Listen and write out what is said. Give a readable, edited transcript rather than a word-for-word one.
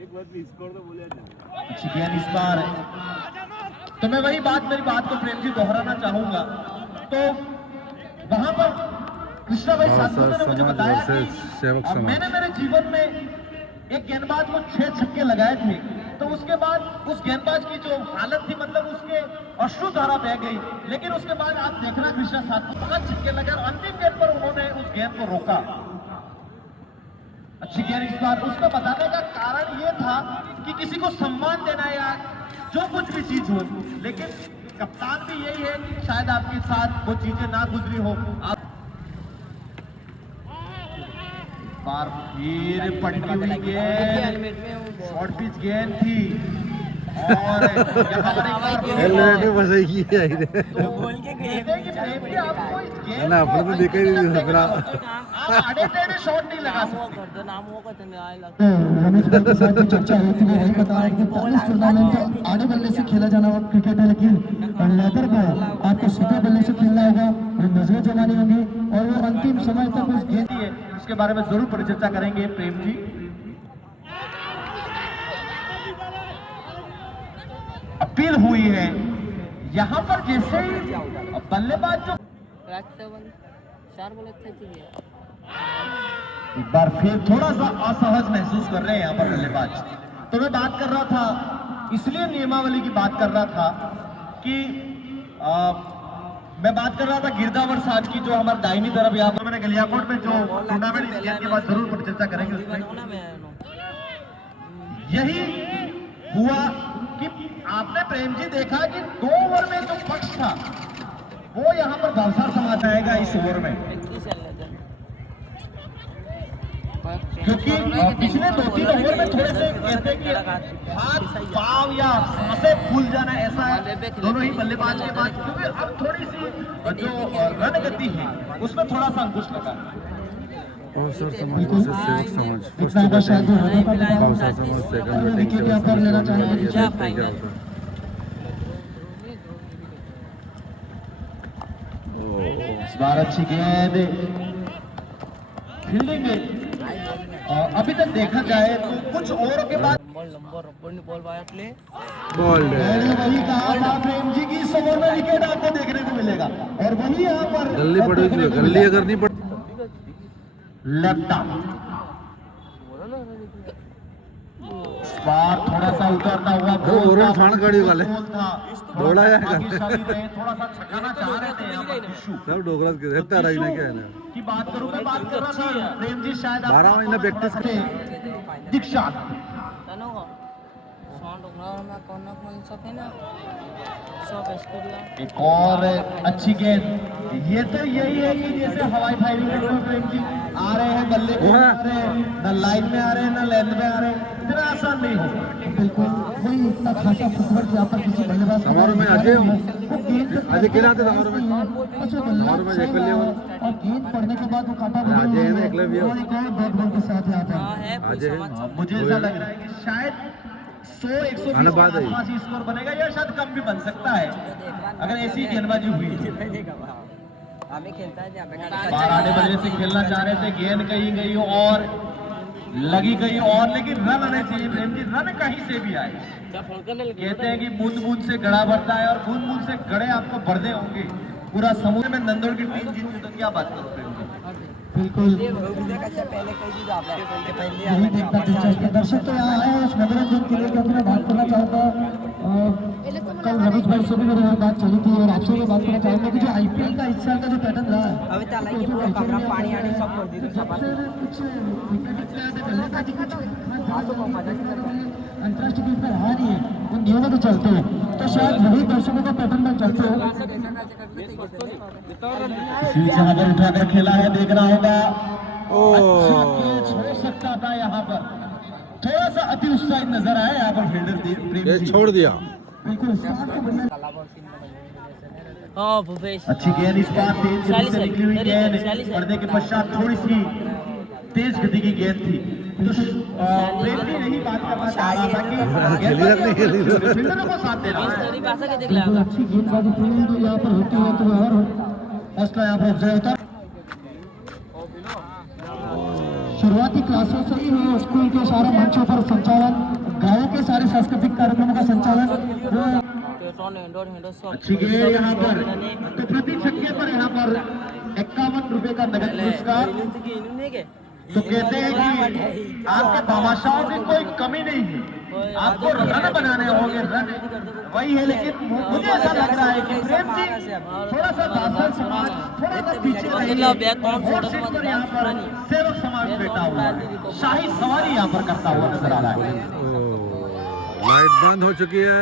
इस बार तो मैं वही बात मेरी बात को प्रेम जी दोहराना चाहूंगा। तो वहां पर कृष्णा भाई साधु ने मुझे बताया कि मैंने मेरे जीवन में एक गेंदबाज को 6 छक्के लगाए थे, तो उसके बाद उस गेंदबाज की जो हालत थी, मतलब उसके अश्रु धारा बह गई, लेकिन उसके बाद आप देखना कृष्णा साधु 5 छक्के लगे और अंतिम गेंद पर उन्होंने उस गेंद को रोका। अच्छी गेंद इस बार। उसको बताने का कारण ये था कि किसी को सम्मान देना या जो कुछ भी चीज हो, लेकिन कप्तान भी यही है कि शायद आपके साथ वो चीजें ना गुजरी हो। आप बार फिर पटकी हुई गेंद, शॉर्ट पिच गेंद थी और हेलमेट फंसाई की आई रे ना, अपने तो देखा ही नहीं दूसरा आड़े टेढ़े शॉट नहीं लगा सकते। रमेश भाई के साथ जो चर्चा हुई थी वो वही बताया कि इस टूर्नामेंट आड़े बल्ले से खेला जाना वाला क्रिकेट है, लेकिन लेदर का आपको सीधे बल्ले से खेलना होगा, वो नजरें जमानी होगी और वो अंतिम समय तक उस गेंद है, उसके बारे में जरूर परिचर्चा करेंगे प्रेम जी। अपील हुई है यहाँ पर, जैसे ही बल्लेबाज जो एक बार फिर थोड़ा सा असहज महसूस कर रहे हैं यहाँ पर बल्लेबाज। तो मैं बात कर रहा था, इसलिए नियमावली की बात कर रहा था कि मैं बात कर रहा था गिरदावर साहब की, जो हमारे दाहिनी तरफ यहाँ पर मैंने गलियाकोट में जो टूर्नामेंट इस के बाद जरूर परिचर्चा करेंगे उसमें। यही हुआ कि आपने प्रेम जी देखा कि 2 ओवर में जो पक्ष था वो यहाँ पर भावसार समा जाएगा इस ओवर में, क्योंकि पिछले 2-3 ओवर में थोड़े से कहते कि हाथ पांव या सांसें फूल जाना, ऐसा है दोनों ही बल्लेबाज के बाद, क्योंकि अब थोड़ी सी जो रन गति है उसमें थोड़ा सा अंकुश लगा। अवसर समाज से सेवक समाज अवसर समाज सेकंड मीटिंग से लेना चाहेंगे। इस बार अच्छी गेंद, फील्डिंग अभी तक देखा जाए तो कुछ ओवरों के बाद बॉल वही कहा था प्रेम जी की, इस ओवर में विकेट आपको देखने को मिलेगा और वही यहाँ पर गल्ली पड़ी हुई है, गल्ली अगर नहीं पड़ी लेफ्ट आर्म बार थोड़ा सा उतरता हुआ वरुण खान गाड़ी वाले दौड़ा है, थोड़ा सा छकाना चाह रहे थे यहाँ पर टिश्यू। सब डोगरा के रहता रही ना, क्या है की बात करूं, मैं बात कर रहा था प्रेम जी, शायद 12 महीना प्रैक्टिस करते दीक्षांत। एक और अच्छी गेंद, ये तो यही है कि जैसे हवाई फायरिंग में प्रेम जी आ रहे हैं, बल्ले को आ रहे हैं, न लाइन में आ रहे हैं न लेंथ में आ रहे हैं, इतना आसान नहीं होगा। बिल्कुल वही इतना खासा फुटवर्क यहाँ पर किसी बल्लेबाज समारोह में अजय खेला थे, समारोह में एकलव्य और गेंद पड़ने के बाद वो काटा अजय है ना, एकलव्य बैट बॉल के साथ यहाँ पर अजय। मुझे ऐसा लग रहा है कि शायद 100-120 के आसपास ही स्कोर बनेगा या शायद कम भी बन सकता है अगर ऐसी गेंदबाजी हुई। बार आने बल्ले से खेलना चाह रहे थे, गेंद कहीं गई और लगी गई और, लेकिन रन आने चाहिए प्रेम जी, रन कहीं से भी आए। कहते हैं कि बूंद बूंद से गड़ा बढ़ता है और बूंद बूंद से गड़े आपको बढ़ने होंगे। पूरा समुद्र में नंदोड़ की टीम जीती तो क्या बात करो प्रेम जी। बिल्कुल यही देखना दिलचस्प है। दर्शक तो यहाँ आए उस मनोरंजन के लिए, क्योंकि मैं बात करना चाहूँगा, कल रमेश भाई से भी मेरी बात चली थी और आपसे भी बात करना चाहूँगा कि जो IPL का इस साल का जो पैटर्न रहा है, अंतर्राष्ट्रीय टीम पर रहा नहीं है, उन नियमों के चलते तो शायद वही दर्शकों का पैटर्न में चलते हो। जहाँ पर उठाकर खेला है, देखना होगा, अच्छा कैच हो सकता था यहाँ पर, थोड़ा सा अति उत्साहित नजर आया यहाँ पर फील्डर छोड़ दिया। बिल्कुल अच्छी गेंद इस बार तेज गति से निकली हुई गेंद, पर्दे के पश्चात थोड़ी सी तेज गति की गेंद थी। तो प्रेम भी नहीं बात करना चाह रहा था कि फील्डरों को साथ देना है। अच्छी गेंदबाजी फील्ड यहाँ पर होती है तो और हौसला यहाँ पर अफजाई होता है। शुरुआती क्लासों से ही स्कूल के सारे मंचों पर संचालन अच्छी गेंद यहाँ पर, तो प्रति छक्के पर यहाँ पर 51 रुपए का नगद पुरस्कार। तो कहते हैं कि आपके भामाशाहों की कोई कमी नहीं है, आपको रन बनाने होंगे, रन वही है। लेकिन मुझे ऐसा लग रहा है कि प्रेम जी थोड़ा सा दासर समाज थोड़ा सा पीछे रहिए। और सीट पर यहाँ पर सेवक समाज बैठा हुआ है, शाही सवारी यहाँ पर करता हुआ नजर आ रहा है। लाइट बंद हो चुकी है।